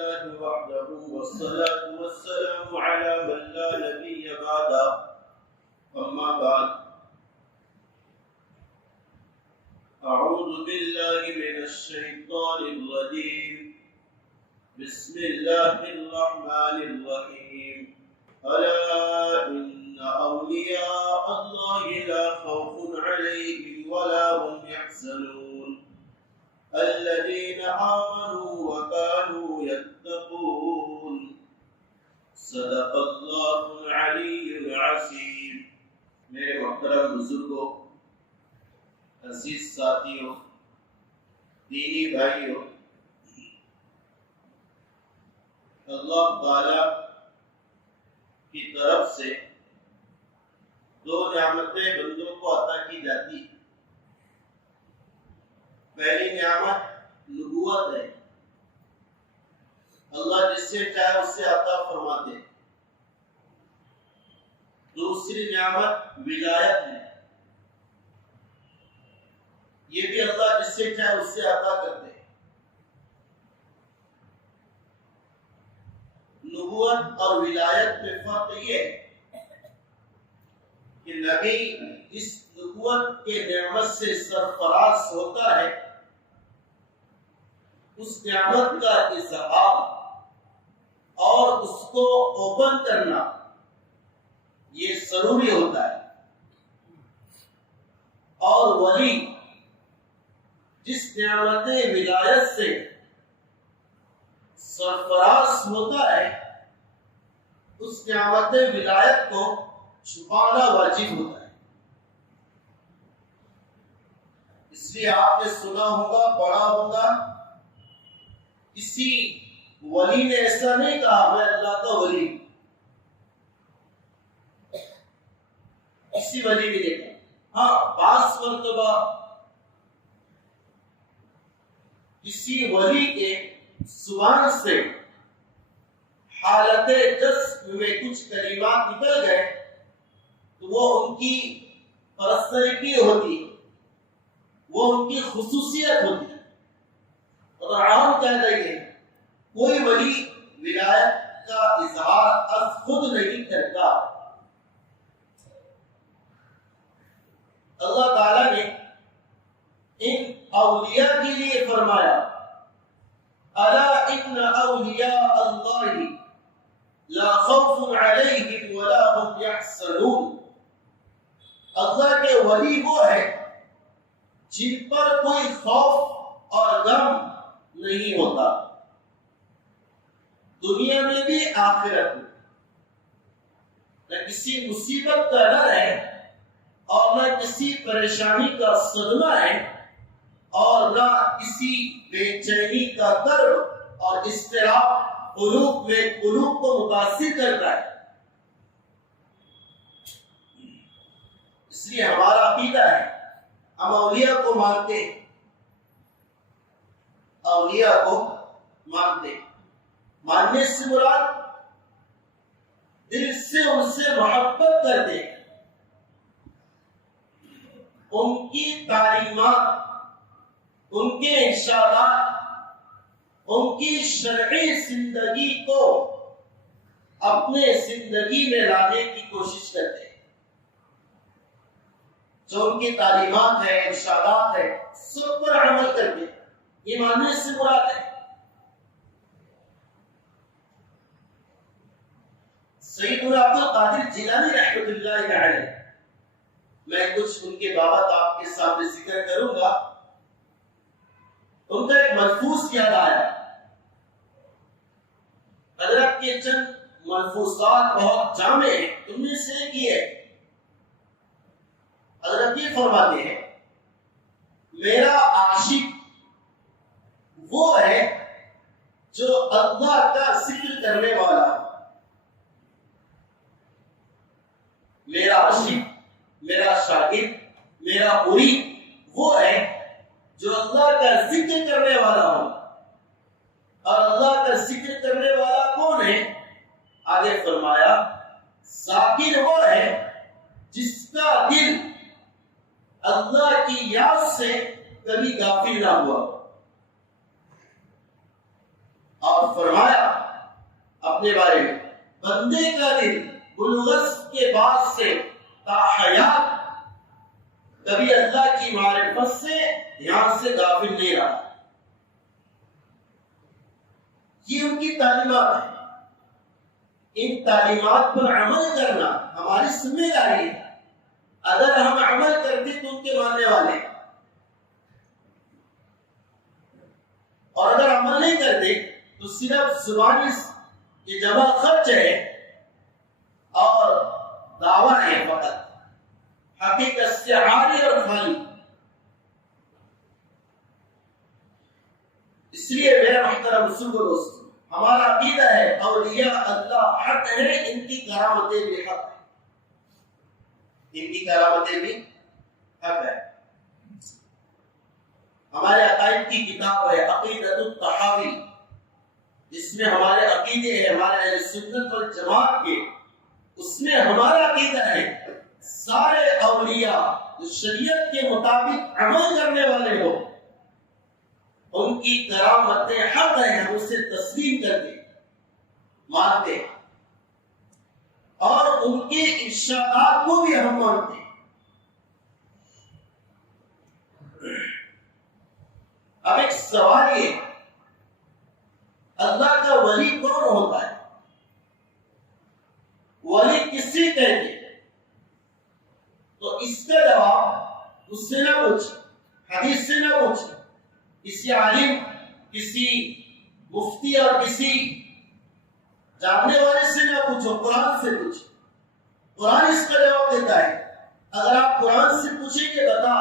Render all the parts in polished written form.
لله وحده والصلاة والسلام على من لا نبي بعده أما بعد أعوذ بالله من الشيطان الرجيم بسم الله الرحمن الرحيم ألا إن أولياء الله لا خوف عليهم ولا هم يحزنون الذين آمنوا وكانوا يتقون صدق الله العلي العظيم. میرے محترم بزرگوں، عزیز ساتھیوں، دینی بھائیوں، اللہ تعالی کی طرف سے دو نعمتیں بندوں کو عطا کی جاتی ہیں. پہلی نعمت نبوت ہے، اللہ جس سے چاہے اس سے عطا فرماتے ہیں. دوسری نعمت ولایت ہے، یہ بھی اللہ جس سے چاہے اس سے عطا کرتے ہیں. نبوت اور ولایت میں فرق یہ ہے کہ نبی اس نبوت کے نعمت سے سرفراز ہوتا ہے، اس نعمت کا اظہار اور اس کو اوپن کرنا یہ ضروری ہوتا ہے. اور ولی جس نعمت ولایت سے سرفراز ہوتا ہے، اس نعمت ولایت کو چھپانا واجب ہوتا ہے. اس لیے آپ نے سنا ہوگا، پڑھا ہوگا، کسی ولی نے ایسا نہیں کہا میں اللہ کا ولی. کسی ولی نے نہیں کہا. ہاں، بعض مرتبہ کسی ولی کے زبان سے حالت جذب میں کچھ کلمات نکل گئے تو وہ ان کی پرسنالٹی ہوتی ہے، وہ ان کی خصوصیت ہوتی ہے. اور عام کہہ دیں گے کوئی ولی ولایت کا اظہار از خود نہیں کرتا. اللہ تعالیٰ نے ان اولیاء کے لیے فرمایا الا ان اولیاء اللہ لا خوف علیہم ولا هم یحزنون. اللہ کے ولی وہ ہے جن پر کوئی خوف اور غم نہیں ہوتا، دنیا میں بھی آخرت میں. نہ کسی مصیبت کا ڈر ہے اور نہ کسی پریشانی کا صدمہ ہے اور نہ کسی بے چینی کا کرب اور اضطراب قلوب کو متاثر کرتا ہے. اس لیے ہمارا عقیدہ ہے، ہم اولیاء کو مانتے ہیں، اولیاء کو مانتے. ماننے سے مراد دل سے ان سے محبت کرتے ہیں، ان کی تعلیمات، ان کے ارشادات، ان کی شرعی زندگی کو اپنے زندگی میں لانے کی کوشش کرتے ہیں. جو ان کی تعلیمات ہے، ارشادات ہے، سب پر عمل کرتے ہیں. یہ ماننے سے مراد ہے. سیدنا عبد القادر جیلانی رحمۃ اللہ علیہ، میں کچھ ان کے بابت آپ کے سامنے ذکر کروں گا. ان کا ایک ملفوظ یاد آیا. حضرت کے چند ملفوظات بہت جامع ہیں، ان میں سے ایک یہ ہے. حضرت یہ فرماتے ہیں میرا عاشق وہ ہے جو اللہ کا ذکر کرنے والا. میرا عاشق، میرا شاگرد، میرا مرید وہ ہے جو اللہ کا ذکر کرنے والا ہو. اور اللہ کا ذکر کرنے والا کون ہے؟ آگے فرمایا ذاکر وہ ہے جس کا دل اللہ کی یاد سے کبھی غافل نہ ہوا. اور فرمایا اپنے بارے میں بندے کا دل بلغت کے بعد سے تا حیات کبھی اللہ کی معرفت سے دھیان سے غافل نہیں رہا. یہ ان کی تعلیمات ہیں. ان تعلیمات پر عمل کرنا ہماری ذمہ داری ہے. اگر ہم عمل کرتے تو ان کے ماننے والے ہیں، اور اگر عمل نہیں کرتے تو صرف زبانی یہ جمع خرچ ہے اور دعویٰ ہے فقط، حقیقت سے عاری اور خالی. اس لیے میرا محترم رسول دوست، ہمارا عقیدہ ہے اولیاء اللہ حق ہے، ان کی کرامتیں بھی حق ہے، ان کی کرامتیں بھی حق ہے. ہمارے عقائد کی کتاب ہے عقیدۃ الطحاوی، جس میں ہمارے عقیدے ہیں ہمارے اہل سنت والجماعت کے. اس میں ہمارا عقیدہ ہے سارے اولیاء جو شریعت کے مطابق عمل کرنے والے ہو ان کی کرامتیں حق ہیں، ہم اسے تسلیم کرتے مانتے اور ان کے ارشادات کو بھی ہم مانتے. اب ایک سوال یہ، اللہ کا ولی کون ہوتا ہے؟ ولی کسی کہتے ہیں؟ تو اس کا جواب اس سے نہ پوچھیں، حدیث سے نہ پوچھیں، کسی عالم، کسی مفتی اور کسی جاننے والے سے نہ پوچھو، قرآن سے پوچھو. قرآن اس کا جواب دیتا ہے. اگر آپ قرآن سے پوچھیں کہ بتا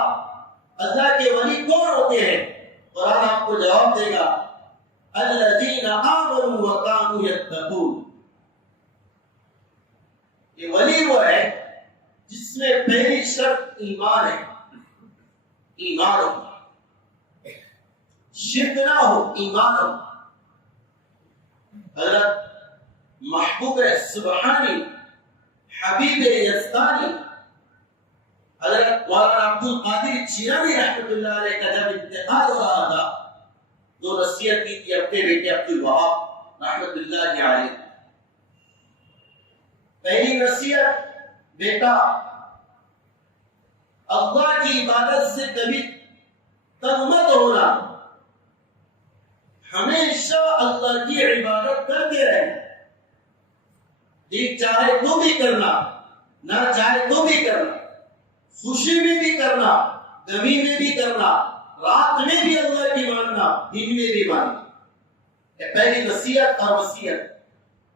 اللہ کے ولی کون ہوتے ہیں، قرآن آپ کو جواب دے گا الذین آمنوا وکانوا یتقون. یہ ولی وہ ہے جس میں پہلی شرط ایمان ہے، ایمان ہو، شرک نہ ہو، ایمان ہو. حضرت محبوب سبحانی، حبیب یزدانی، حضرت مولانا عبد القادر جیلانی رحمۃ اللہ علیہ کا جب انتقال ہو رہا تھا، جو نصیحت کی تھی اپنے بیٹے عبد الوہاب رحمۃ اللہ علیہ. پہلی نصیحت، بیٹا اللہ کی عبادت سے کبھی تنگ مت ہونا، ہمیشہ اللہ کی عبادت کرتے رہنا. دل چاہے تو بھی کرنا، نہ چاہے تو بھی کرنا، خوشی میں بھی کرنا، غمی میں بھی کرنا، رات میں بھی اللہ کی ماننا، دن میں بھی ماننا. یہ پہلی نصیحت اور وصیت.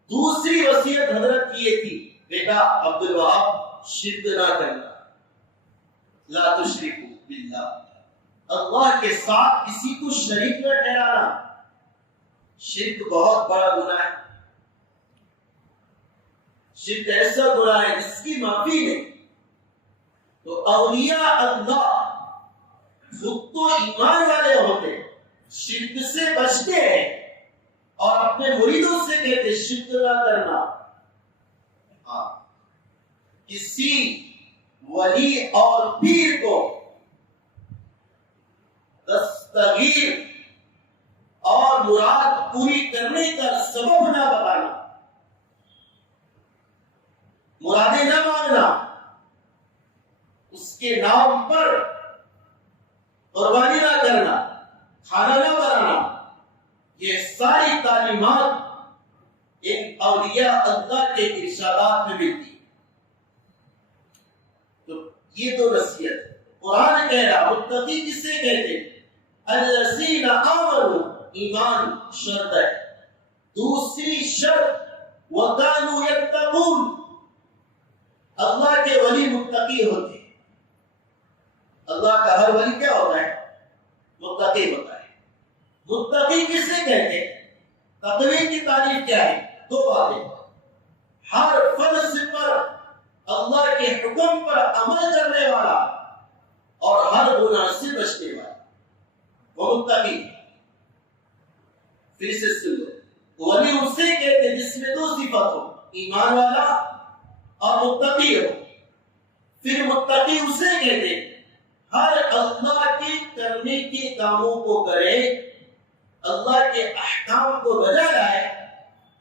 دوسری وصیت حضرت کی یہ تھی، بیٹا عبد الوہاب شرک نہ کرنا، لا تشرکوا باللہ، اللہ کے ساتھ کسی کو شریک نہ ٹھہرانا. شرک بہت بڑا گناہ ہے. شرک ایسا گناہ ہے جس کی معافی نہیں. تو اولیاء اللہ خود تو ایمان والے ہوتے، شرک سے بچتے ہیں اور اپنے مریدوں سے کہتے شرک نہ کرنا. ہاں، کسی ولی اور پیر کو دستگیر اور مراد پوری کرنے کا سبب نہ بتانا، مرادیں نہ مانگنا، اس کے نام پر قربانی نہ کرنا، کھانا نہ بنانا. یہ ساری تعلیمات ان اولیاء اللہ کے ارشادات میں ملتی. تو یہ تو نصیحت. قرآن کہہ رہا متقی کسے کہتے؟ الذین آمنوا، ایمان شرط ہے. دوسری شرط وکانوا یتقون، اللہ کے ولی متقی ہوتے ہیں. اللہ کا ہر ولی کیا ہوتا ہے؟ متقی ہوتا ہے. متقی کسے کہتے؟ تقوی کی تعریف کیا ہے؟ دو باتیں. ہر فرض پر اللہ کے حکم پر عمل کرنے والا اور ہر گناہ سے بچنے والا، وہ متقی. پھر سے سن لو، ولی اسے کہتے جس میں دو صفات ہو، ایمان والا اور متقی ہو. پھر متقی اسے کہتے ہر اللہ کے کرنے کے کاموں کو کرے، اللہ کے احکام کو بجا لائے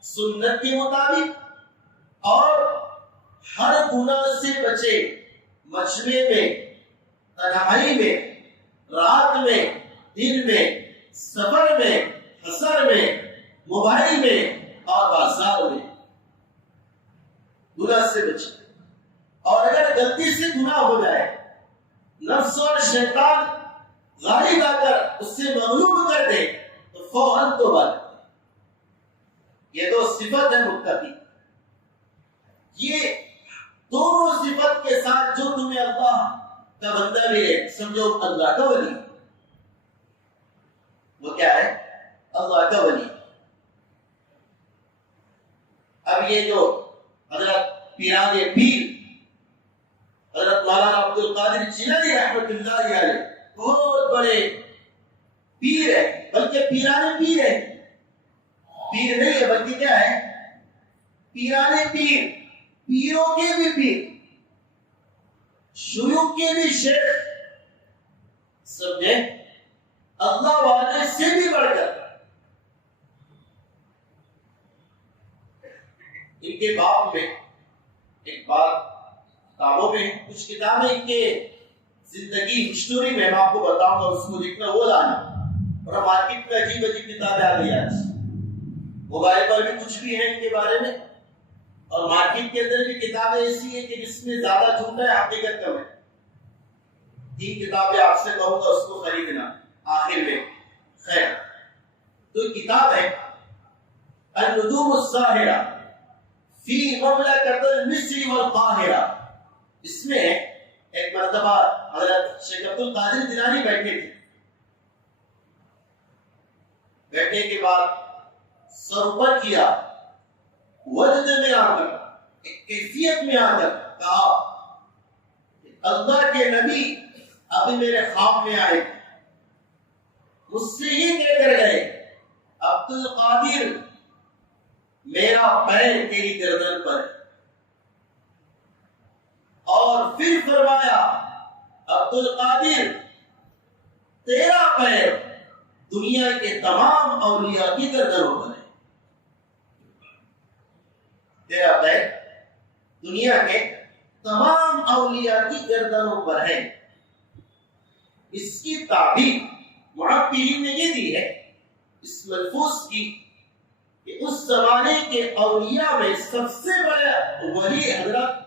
سنت کے مطابق اور ہر گناہ سے بچے، مجمع میں، تنہائی میں، رات میں، دن میں، سفر میں، حضر میں، موبائل میں اور بازار میں گناہ سے بچے۔ اور اگر غلطی سے گناہ ہو جائے، نفس اور شیطان غالب آ کر اس سے مغلوب کر دے تو فوراً توبہ کرے۔ یہ دو صفت ہے متقی۔ یہ دونوں صفت کے ساتھ جو تمہیں اللہ کا بندہ ملے، سمجھو اللہ کا ولی۔ وہ کیا ہے؟ اللہ کا ولی۔ اب یہ جو حضرت پیران پیر حضرت مولانا عبد القادر جیلانی رحمۃ اللہ علیہ بہت بڑے پیر ہے، بلکہ پیران پیر ہے، پیر نہیں ہے بلکہ کیا ہے؟ پیران پیر، پیروں کے بھی پیر، شیوخ کے بھی شیخ، سمجھے؟ اللہ والے سے بھی بڑھ کر ان کے باپ میں ایک بات کتابوں میں کچھ کتابیں ان کے زندگی ہسٹوری میں آپ کو بتاؤں گا، اس کو دیکھنا وہ لانا۔ اور مارکیٹ میں عجیب عجیب کتابیں آ گئی آج، موبائل پر بھی کچھ بھی ہے ان کے بارے میں، اور مارکیٹ کے اندر بھی کتابیں ایسی ہیں کہ جس میں زیادہ جھوٹ ہے حقیقت کم ہے۔ 3 کتابیں آپ سے کہوں گا اس کو خریدنا آخر میں۔ خیر، تو کتاب ہے النجوم الساحرہ فی مملکۃ مصر والقاہرہ۔ اس میں ایک مرتبہ حضرت شیخ عبد القادر جیلانی بیٹھے تھے، بیٹھنے کے بعد سر اوپر کیا، وجد میں آ کر، ایک کیفیت میں آ کر کہا اللہ کے نبی ابھی میرے خواب میں آئے، مجھ سے یہ کہہ کر گئے عبد القادر میرا پیر تیری گردن پر، اور پھر فرمایا عبد القادر تیرا پیر دنیا کے تمام اولیاء کی گردنوں پر ہے، تیرا پیر دنیا کے تمام اولیاء کی گردنوں پر ہے۔ اس کی تعبیر محققین نے یہ دی ہے اس ملفوظ کی کہ اس زمانے کے اولیاء میں سب سے بڑا ولی حضرت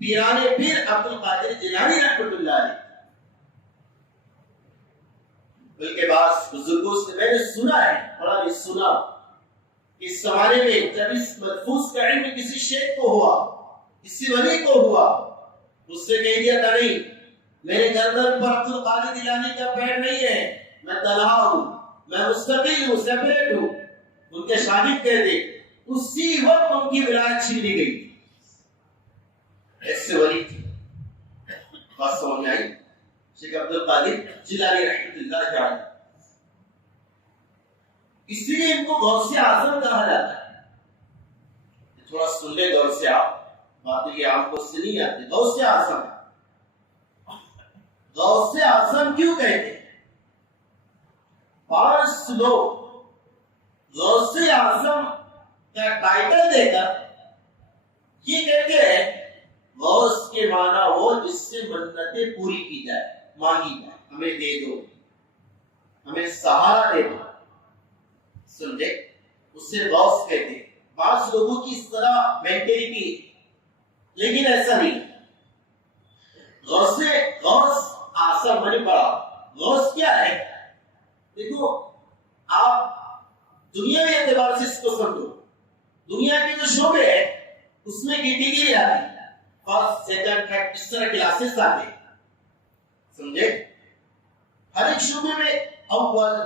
پیران پیر عبد القادر جیلانی رحمۃ اللہ علیہ۔ بلکہ بعض بزرگوں سے میں نے سنا ہے، بڑا نہیں سنا، اس زمانے میں جب اس ملفوظ کا علم کسی شیخ کو ہوا، کسی ولی کو ہوا، اس سے کہہ دیا تھا نہیں میرے گردن پر عبد القادر جیلانی کا پیر نہیں ہے، میں تنہا ہوں، میں مستقل ہوں، سیپریٹ ہوں، ان کے شاگرد کہہ دے، اسی وقت ان کی ولایت چھین لی گئی۔ ایسے ولی تھی، بات سمجھ میں آئی؟ شیخ عبد القادر جیلانی رحمۃ اللہ علیہ، اس لیے ان کو غوث اعظم کہا جاتا ہے۔ تھوڑا سن لے غور سے، آپ باتیں یہ آپ کو سے نہیں آتی۔ غوث اعظم، غوث اعظم کیوں کہتے ہیں؟ 5 لوگ غوث اعظم کا ٹائٹل دے کر یہ کہتے ہیں غوث کے معنی وہ جس سے منتیں پوری کی جائے، مانگی جائے، ہمیں دے دو، ہمیں سہارا دے دو، سمجھے؟ اس سے غوث کہتے ہیں۔ 5 لوگوں کی اس طرح مینٹیلٹی، لیکن ایسا نہیں۔ غوث اعظم میں نے پڑھا، غوث کیا ہے؟ دیکھو آپ دنیاوی اعتبار سے اس کو سمجھو، دنیا کے جو شعبے ہیں اس میں کیٹیگری آتی ہے، فرسٹ سیکنڈ تھرڈ، اس طرح کلاسز آتے ہیں، سمجھے؟ ہر ایک شعبے میں اول،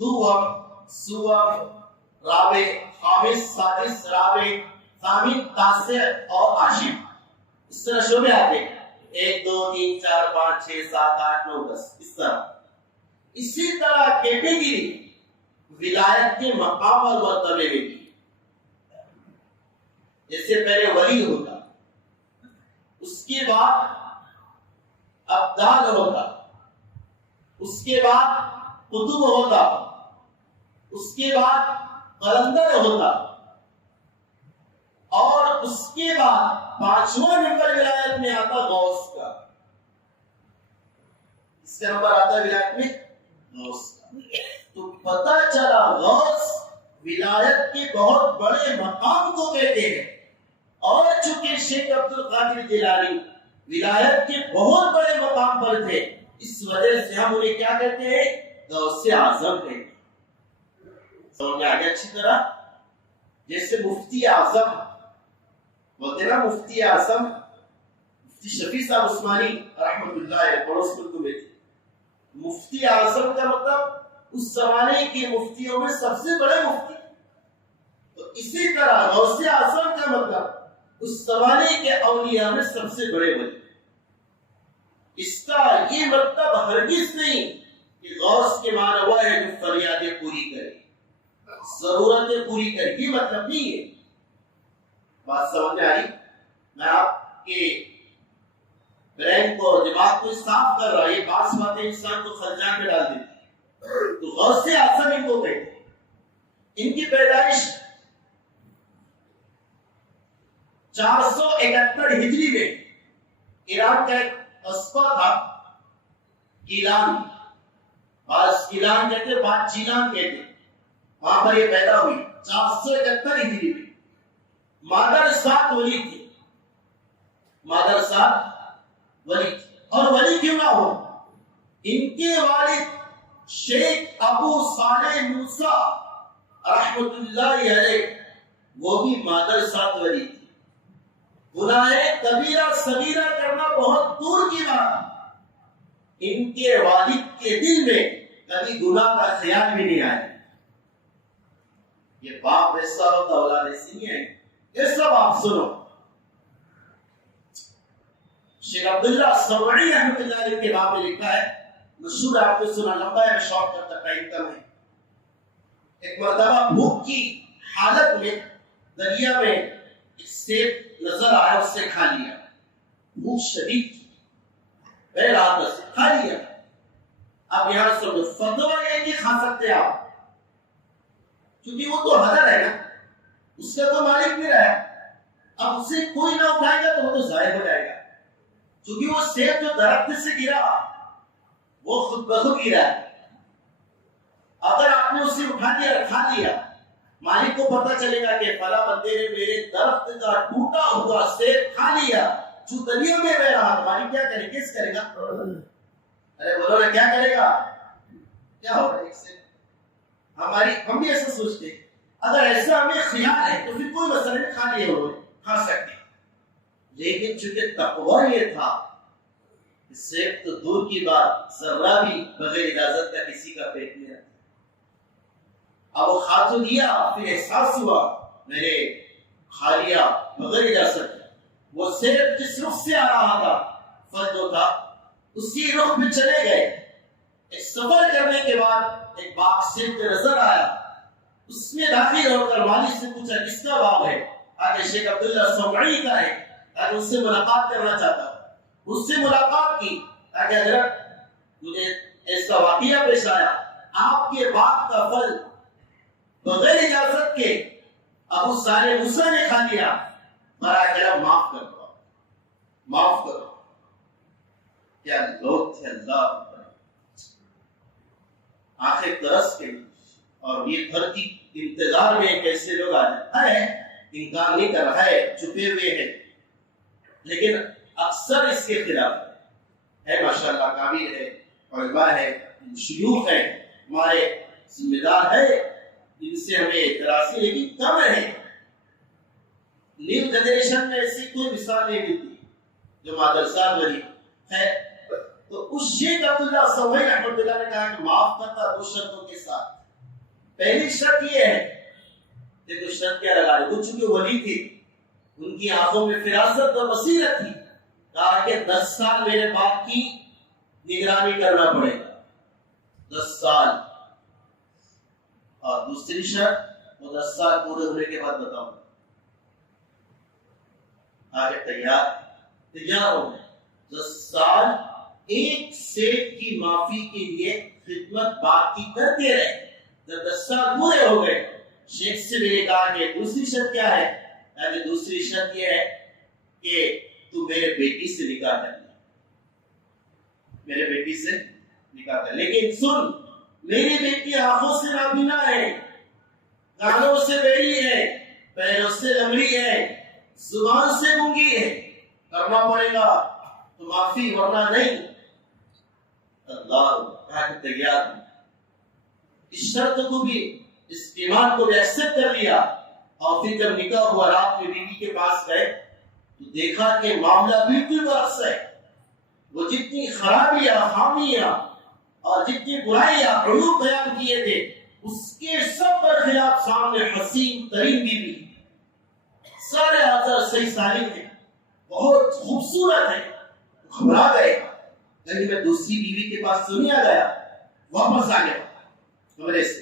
دوم، سوم، رابع، خامس، سادس، رابع، ثامن، تاسع اور عاشر، اس طرح شعبے آتے ہیں، 1 2 3 4 5 6 7 8 9 10، اس طرح۔ اسی طرح کیٹیگری ولایت کے مقام اور مرتبے میں بھی، جیسے پہلے ولی ہوتا، اس کے بعد ابدال ہوتا، اس کے بعد قطب ہوتا، اس کے بعد قلندر ہوتا، اور اس کے بعد 5واں نمبر ولایت میں آتا غوث کا. اس کا نمبر آتا ہے ولایت میں غوث کا. تو پتہ چلا غوث ولایت کے بہت بڑے مقام کو کہتے ہیں. اور چونکہ شیخ عبد القادر جیلانی ولایت کے بہت بڑے مقام پر تھے، اس وجہ سے ہم انہیں کیا کہتے ہیں؟ غوث اعظم کہتے ہیں. سمجھ میں آ گیا اچھی طرح؟ جیسے مفتی اعظم بولتے نا، مفتی اعظم مفتی شفیع صاحب عثمانی رحمۃ اللہ پڑوس ملک میں تھے. مفتی اعظم کا مطلب اس زمانے کے مفتیوں میں سب سے بڑے مفتی. تو اسی طرح غوث اعظم کا مطلب اس زمانے کے اولیاء میں سب سے بڑے ولی. اس کا یہ مطلب ہرگز نہیں کہ غوث کے معنی وہ ہے جو فریادیں پوری کرے، ضرورتیں پوری کرے، یہ مطلب نہیں ہے. بات سمجھ میں آئی؟ میں آپ کے برین کو، دماغ کو صاف کر رہا. یہ بعض باتیں انسان کو خلجان میں ڈال دیتی ہے. تو غوث اعظم ان کو کہتے ہیں. ان کی پیدائش 471 ہجری میں ایران کا ایک قصبہ تھا گیلان، بعض گیلان کہتے، بعض جیلان کہتے، وہاں پر یہ پیدا ہوئی 471 ہجری میں. مادر 7 ولی تھی، مادر 7 ولی تھی. اور ولی کیوں نہ ہو، ان کے والد شیخ ابو صالح موسیٰ رحمت اللہ علیہ وہ بھی مادر 7 ولی تھی. گناہ کبیرہ صغیرہ کرنا بہت دور کی بات، ان کے والد کے دل میں کبھی گناہ کا خیال بھی نہیں آیا. یہ باپ ایسا ہوتا، اولاد ایسی نہیں ہے. یہ سب آپ سنو. شیخ عبداللہ سمعی رحمۃ اللہ علیہ کے باب میں لکھا ہے، مشہور آپ نے سنا، لمبا ہے، میں شارٹ کرتا، ٹائم کم ہے. ایک مرتبہ بھوک کی حالت میں دریا میں ایک سیب نظر آیا، اس سے کھا لیا. بھوک شدید تھی، رات سے کھا لیا. اب یہاں سمجھو فتویٰ یہ نہیں کھا سکتے آپ، کیونکہ وہ تو حضر ہے نا، اس کا تو مالک بھی رہا. اب اسے کوئی نہ اٹھائے گا تو وہ تو ضائع ہو جائے گا، کیونکہ وہ سیب جو درخت سے گرا وہ خود بخود گرا ہے. اگر آپ نے اسے اٹھا لیا اور کھا لیا، مالک کو پتہ چلے گا کہ فلاں بندے نے میرے درخت کا ٹوٹا ہوا سیب کھا لیا جو دریا میں بہ رہا. مالک کیا کرے؟ کیس کرے گا؟ ارے بولو نا، کیا کرے گا؟ کیا ہوگا اس سے؟ ہم بھی ایسا سوچتے ہیں. اگر ایسا ہمیں خیال ہے تو پھر کوئی مسئلہ نہیں، کھا لیے وہ کھا سکتے. لیکن چونکہ تقویٰ یہ تھا، سیب تو دور کی بات، ذرہ بھی بغیر اجازت کا کسی کا پیٹ میں رکھتا. اب وہ کھا تو لیا، پھر احساس ہوا میں نے کھا لیا بغیر اجازت. وہ سیب جس رخ سے آ رہا تھا، پھل جو تھا اسی رخ میں چلے گئے. ایک سفر کرنے کے بعد ایک باغ سیب پہ نظر آیا، اس میں داخل ہو کر والد سے پوچھا کس کا باغ ہے؟ آگے شیخ عبداللہ سمعی کا ہے. آگے اس سے ملاقات کرنا چاہتا ہوں. اس سے ملاقات کی. آگے حضرت مجھے ایسا واقعہ پیش آیا، آپ کے باغ کا پھل بغیر اجازت کے ابو صالح موسیٰ نے کھا لیا، مرا کرم معاف کر دو، معاف کرو. کیا لوگ تھے اللہ، آنکھیں ترس کے. اور یہ دھرتی انتظار میں کیسے لوگ آ جاتا ہے، انکار نہیں کر رہا ہے، چھپے ہوئے ہیں، لیکن اکثر اس کے خلاف ہے. ماشاءاللہ قابل ہے، علماء ہے، شیوخ ہے، ہمارے ذمہ دار ہے، جن سے ہمیں اعتراض، لیکن کم ہے. نیو جنریشن میں ایسی کوئی مثال نہیں ملتی جو مدرسہ ولی ہے. تو اس شیخ عبداللہ سمعی رحمۃ اللہ نے کہا کہ معاف کرتا 2 شرطوں کے ساتھ. پہلی شرط یہ ہے، دیکھو شرط کیا لگا رہے، وہ چونکہ ولی تھی، ان کی آنکھوں میں فراست اور بصیرت تھی. کہا کہ 10 سال میرے باپ کی نگرانی کرنا پڑے گا، 10 سال. اور دوسری شرط، وہ 10 سال پورے ہونے کے بعد بتاؤں. آگے تیار ہو گئے. 10 سال ایک سیب کی معافی کے لیے خدمت باقی کرتے رہے. جب 10 سال پورے ہو گئے شیخ سے میں نے کہا کہ دوسری شرط کیا ہے؟ کہ دوسری شرط یہ ہے کہ تو میرے بیٹی سے نکاح کر لے، میرے بیٹی سے نکاح کر، لیکن سن، میری بیٹی آنکھوں سے نابینا ہے، کانوں سے بہری ہے، پیروں سے لنگڑی ہے، زبان سے گونگی ہے، کرنا پڑے گا تو معافی ورنہ نہیں۔ اللہ کہا کہ تیار ہوں۔ اس شرط کو بھی، اس ایمان کو بھی ایکسپٹ کر لیا، اور پھر جب نکاح ہوا رات میں بیوی کے پاس گئے تو دیکھا کہ معاملہ بالکل برعکس ہے۔ وہ جتنی خرابیاں، خامیاں اور جتنی برائیاں، عیوب بیان کیے تھے، اس کے سب برخلاف سامنے حسین ترین بیوی، سارے آزار صحیح سالم ہے، بہت خوبصورت ہے۔ گھبرا گئے، لیکن میں دوسری بیوی کے پاس تو نہیں آ گیا، واپس آ گیا کمرے سے،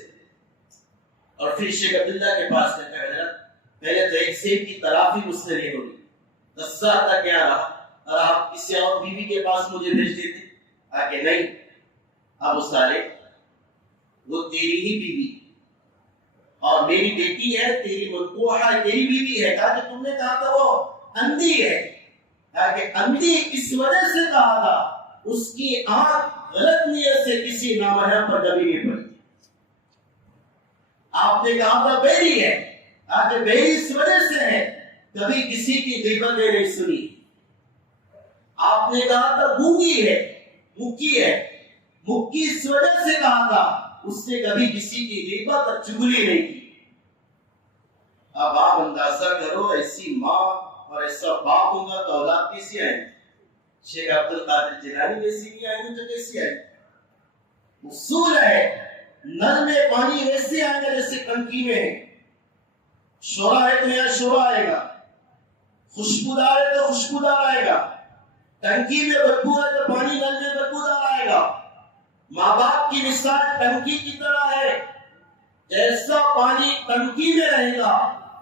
اور پھر شیخ عبداللہ کے پاس میں کہا حضرت پہلے تو ایک سیب کی تلافی مجھ سے نہیں ہوگی، 10 سال تک کیا رہا، اور آپ کسی اور بیوی کے پاس مجھے بھیج دیتے، آگے نہیں، اب وہ سارے وہ تیری ہی بیوی اور میری بیٹی ہے، تیری منقوحہ ہے، تیری بیوی ہے۔ کہا کہ تم نے کہا تھا وہ اندھی ہے، کہا کہ اندھی اس وجہ سے کہا تھا اس کی آنکھ غلط نیت سے کسی نامحرم پر کبھی نہیں پڑی۔ آپ نے کہا تھا بہری ہے، کہا کہ بہری اس وجہ سے ہے کبھی کسی کی غیبت نہیں سنی۔ آپ نے کہا تھا گونگی ہے، مکی ہے، مکی اس وجہ سے کہا تھا اس نے کبھی کسی کی غیبت اور چغلی نہیں کی۔ اب آپ اندازہ کرو، ایسی ماں اور ایسا باپ ہوگا تو اولاد کیسی آئے؟ شیخ عبد القادر جیلانی ویسی نہیں آئیں گے تو کیسی آئیں؟ اصول ہے، نل میں پانی ویسے آئے گا جیسے ٹنکی میں ہے، شورا ہے تو یہاں شورا آئے گا، خوشبودار ہے تو خوشبودار آئے گا، ٹنکی میں بدبو ہے تو پانی نل میں بدبودار آئے گا۔ ماں باپ کی مثال ٹنکی کی طرح ہے، جیسا پانی ٹنکی میں رہے گا،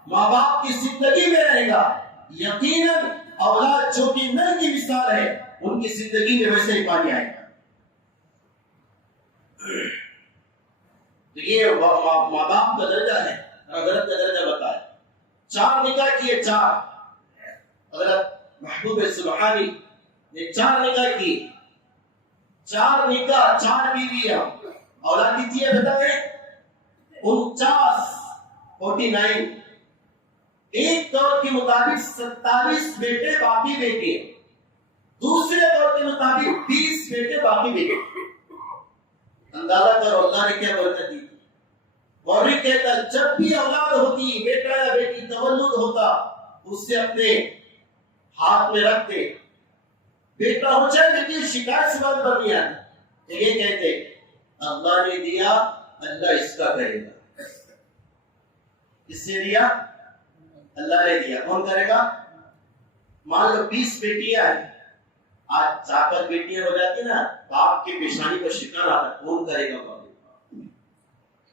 ماں باپ کی زندگی میں رہے گا، یقیناً اولاد جو کہ نل کی مثال ہے ان کی زندگی میں ویسے ہی پانی آئے گا۔ یہ ماں باپ کا درجہ ہے، حضرت کا درجہ بتایا۔ 4 نکاح کیے، 4 حضرت محبوب سبحانی نے 4 نکاح کیے، 4 نکاح، 4 بیویاں، اولاد کتنی ہے بتائیں؟ 49 ایک دور کے مطابق 27 بیٹے باقی بیٹے، دوسرے دور کے مطابق 20 بیٹے باقی بیٹے۔ اندازہ کرو اللہ نے کیا برکت دی۔ مولوی کہتا جب بھی اولاد ہوتی، بیٹا یا بیٹی تولد ہوتا، اس سے اپنے ہاتھ میں رکھتے، بیٹا ہو جائے لیکن شکایت سے بات پر نہیں آتی، یہ کہتے اللہ نے دیا، اللہ اس کا کرے گا۔ کس نے دیا؟ اللہ نے دیا، کون کرے گا؟ مان لو 20 بیٹیاں ہیں، آج 4 بیٹیاں ہو جاتی نا، باپ کی پیشانی پر شکن آتا، کون کرے گا؟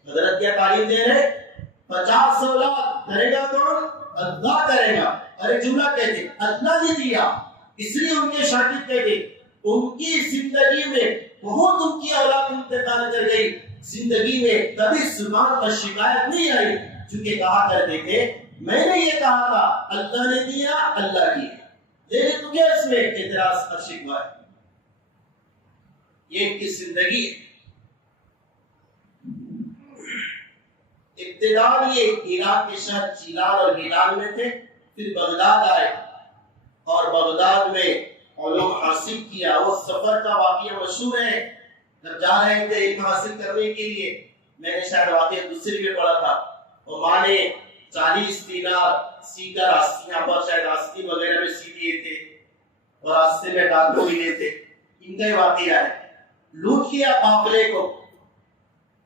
حضرت کیا تعلیم دے رہے؟ 50 اولاد کرے گا کون؟ اللہ کرے گا۔ اور ایک جملہ کہتے اللہ نے دیا، اس لیے ان کے شاگرد کہتے ان کی زندگی میں بہت ان کی اولاد انتقال کر گئی، زندگی میں کبھی زبان پر شکایت نہیں آئی، چونکہ کہا کرتے تھے میں نے یہ کہا تھا، اللہ نے دیا، اللہ کی ہے، لیکن تو کیا اس میں اعتراض اور شکوہ ہے؟ یہ ان کی زندگی ہے۔ ابتداء یہ عراق کے شہر چیلان اور گیلان میں تھے، پھر بغداد آئے اور بغداد میں علوم حاصل کیا۔ وہ سفر کا واقعہ مشہور ہے، جب جا رہے تھے علم حاصل کرنے کے لیے، میں نے شاید واقعہ دوسری میں پڑھا تھا، وہ ماں نے 40 دینار سی کر یہاں پر شاید راستے وغیرہ میں سی دیے تھے، اور راستے میں ڈاکو ملے تھے، ان کا ہی واقعہ ہے۔ لوٹ کیا قافلے کو،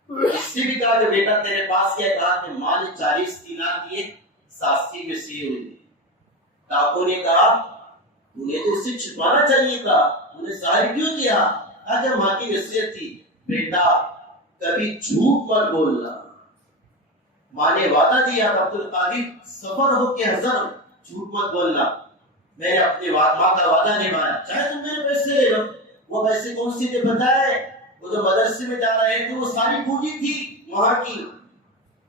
اس سے بھی کہا کہ بیٹا تیرے پاس کیا؟ کہا کہ ماں نے 40 دینار دیے، ساستی میں سیے ہوئے تھے۔ ڈاکو نے کہا تو نے تو اسے چھپانا چاہیے تھا، تو نے ظاہر کیوں کیا؟ کہا کہ ماں کی وصیت تھی بیٹا کبھی جھوٹ مت بولنا۔ ماں نے وعدہ دیا تھا عبد القادر سفر ہو کے حضر جھوٹ مت بولنا، میں نے اپنے ماں کا وعدہ نبھایا، چاہے تم میرے پیسے لے لو۔ وہ پیسے کون سی تھے بتائے؟ وہ جو مدرسے میں جا رہے تھے وہ ساری پونجی تھی وہاں کی،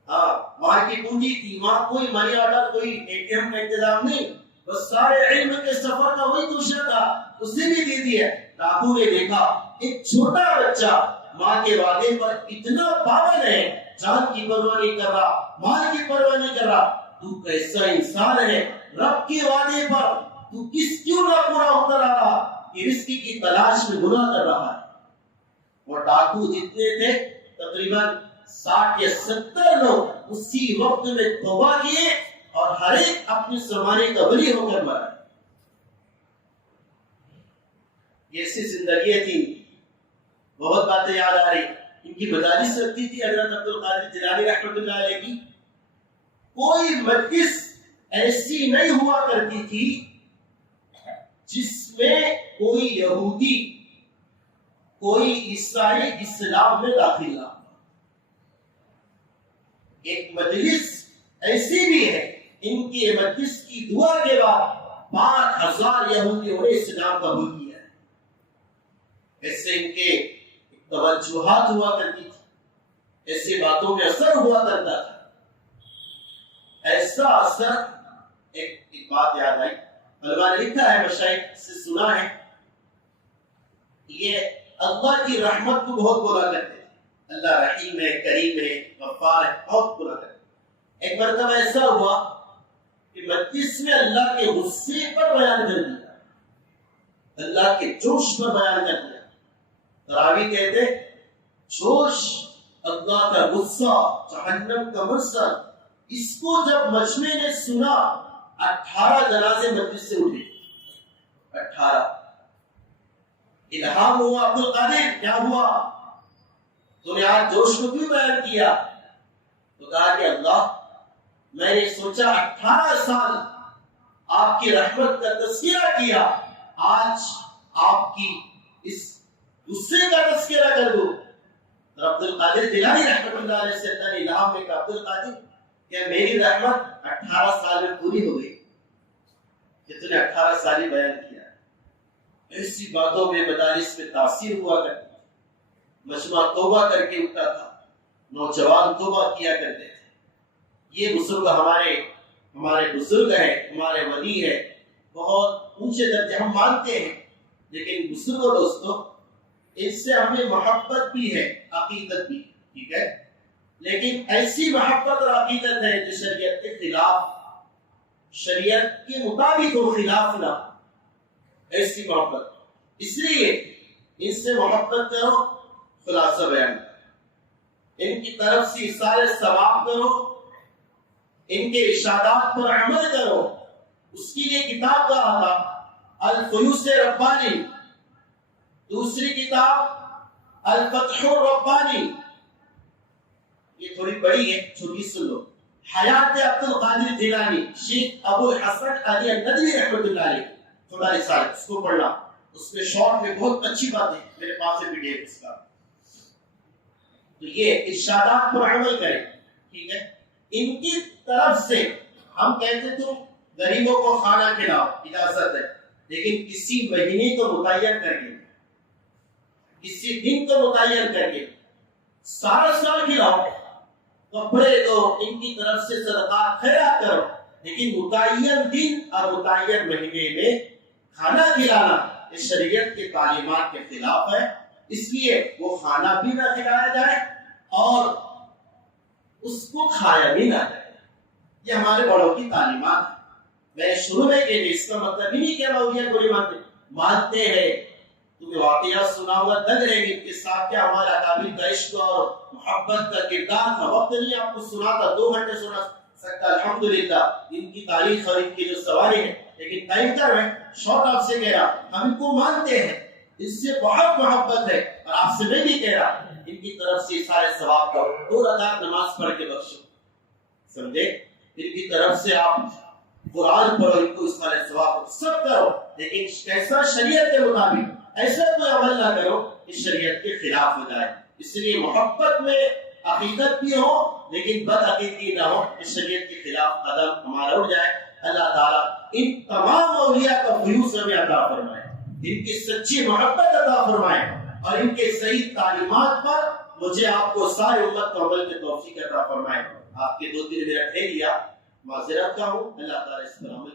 ہاں وہاں وہاں کی پونجی تھی، وہاں کوئی منی آرڈر، کوئی ATM کا انتظام نہیں، بس سارے علم کے سفر کا وہی دوسرا تھا، اسے بھی دے دیا۔ ڈاکو نے دیکھا ایک چھوٹا بچہ ماں کے وعدے پر اتنا پابند ہے، جان کی پرواہ نہیں کر رہا، مال کی پرواہ نہیں کر رہا، تو کیسا انسان ہے؟ رب کے وعدے پر تو کیوں نہ پورا اتر آ رہا کہ رزق کی تلاش میں گناہ کر رہا ہے۔ وہ ڈاکو جتنے تھے تقریباً 60 یا 70 لوگ اسی وقت میں توبہ کیے اور ہر ایک اپنے زمانے کا ولی ہو کر مرا۔ یہ ایسی زندگی تھی، بہت باتیں یاد آ رہی۔ ان کی مجالس لگتی تھی حضرت عبد القادر جیلانی رحمۃ اللہ علیہ کی، کوئی مجلس ایسی نہیں ہوا کرتی تھی جس میں کوئی یہودی، کوئی عیسائی اسلام میں داخل نہ ہو۔ ایک مجلس ایسی بھی ہے، ان کی مجلس کی دعا کے بعد 5000 یہودیوں نے اسلام قبول کیا ہے۔ ایسے ان کے توجہات ہوا کرتی تھی، ایسی باتوں میں اثر ہوا کرتا تھا۔ ایسا اثر، ایک بات یاد آئی، علماء نے لکھا ہے، مشائخ سے سنا ہے، یہ اللہ کی رحمت کو بہت بولا کرتے تھے، اللہ رحیم ہے، کریم ہے، غفار ہے، بہت بولا کرتے تھے۔ ایک مرتبہ ایسا ہوا کہ مجلس میں اللہ کے غصے پر بیان کر دیا، اللہ کے جوش پر بیان کر دیا۔ تراوی کہتے جوش، اللہ کا غصہ، جہنم کا منظر، اس کو جب مجمع نے سنا 18 جنازے مجلس سے اٹھے۔ 18 الہام ہوا، عبد القادر کیا ہوا، تو نے آج جوش کو کیوں بیان کیا؟ تو کہا کہ اللہ، میں نے سوچا 18 سال آپ کی رحمت کا تذکرہ کیا، آج آپ کی اس غصے کا تذکرہ کر دوں۔ عبد القادر جیلانی رحمۃ اللہ علیہ سے اللہ نے الہام میں کہا، عبد القادر کیا میری رحمت 18 سال میں پوری ہو گئی کہ تو نے 18 سال ہی بیان کیا؟ ایسی باتوں میں مجالس میں تاثیر ہوا کرتی تھی، مجمع توبہ کر کے اٹھتا تھا، نوجوان توبہ کیا کرتے تھے۔ یہ بزرگ ہمارے بزرگ ہیں، ہمارے ولی ہیں، بہت اونچے درجے ہم مانتے ہیں، لیکن بزرگوں دوستوں، اس سے ہمیں محبت بھی ہے، عقیدت بھی، ٹھیک ہے، لیکن ایسی محبت اور عقیدت ہے جو شریعت کے خلاف، شریعت کے مطابق ہو، خلاف نہ، ایسی محبت۔ اس لیے ان سے محبت کرو، خلاصہ بیان کرو، ان کی طرف سے اصالہ ثواب کرو، ان کے ارشادات پر عمل کرو۔ اس کے لیے کتاب کا آتا الفیوز ربانی، دوسری کتاب الفتح الربانی، یہ تھوڑی بڑی ہے، چھوٹی سن لو، حیات عبد القادر جیلانی، شیخ ابو الحسن علی الندوی رحمۃ اللہ علیہ، تھوڑا رسالہ اس کو پڑھنا، اس میں شارٹ میں بہت اچھی بات ہے، میرے پاس ہے PDF اس کا۔ تو یہ ارشادات پر عمل کریں، ٹھیک ہے۔ ان کی طرف سے ہم کہتے تم غریبوں کو کھانا کھلاؤ، اجازت ہے، لیکن کسی مہینے کو متعین کر کے، کسی دن کو متعین کر کے، سارا سال کھلاؤ، کپڑے دو، ان کی طرف سے صدقات خیرات کرو، لیکن متعین دن اور متعین مہینے میں کھانا کھلانا اس شریعت کے تعلیمات کے خلاف ہے۔ اس لیے وہ کھانا بھی نہ کھلایا جائے اور اس کو کھایا بھی نہ جائے، یہ ہمارے بڑوں کی تعلیمات ہیں۔ میں شروع میں کہ اس کا مطلب ہی نہیں کہ مولویت کو نہیں مانتے ہیں، تمہیں واقعات سناؤں گا، دگ رہے گی کے ساتھ کیا ہمارا اکابر کا عشق اور محبت کا کردار تھا، وقت نہیں آپ کو سناتا، 2 گھنٹے سنا سکتا، الحمدللہ ان کی تاریخ اور ان کی جو سواری ہے، لیکن ٹائم کا میں شارٹ آپ سے کہہ رہا، ہم ان کو مانتے ہیں، اس سے بہت محبت ہے، اور آپ سے میں بھی کہہ رہا ان کی طرف سے سارے ثواب کا 2 رکعت نماز پڑھ کے بخشو، سمجھے، ان کی طرف سے آپ قرآن پڑھو، ان کو اس سارے ثواب سب کرو، لیکن کیسا شریعت کے مطابق، ایسا کوئی عمل نہ کرو اس شریعت کے خلاف ہو جائے۔ اس لیے محبت میں عقیدت بھی ہو لیکن بد عقیدگی نہ ہو، اس شریعت کے خلاف قدم ہمارا اٹھ جائے۔ اللہ تعالیٰ ان تمام اولیاء کا فیوز ہمیں عطا فرمائے، ان کی سچی محبت عطا فرمائے، اور ان کے صحیح تعلیمات پر مجھے آپ کو ساری امت کو عمل کی توفیق عطا فرمائے۔ آپ کے 2 دن میں رکھے لیا، معذرت کا ہوں، اللہ تعالیٰ اس پر عمل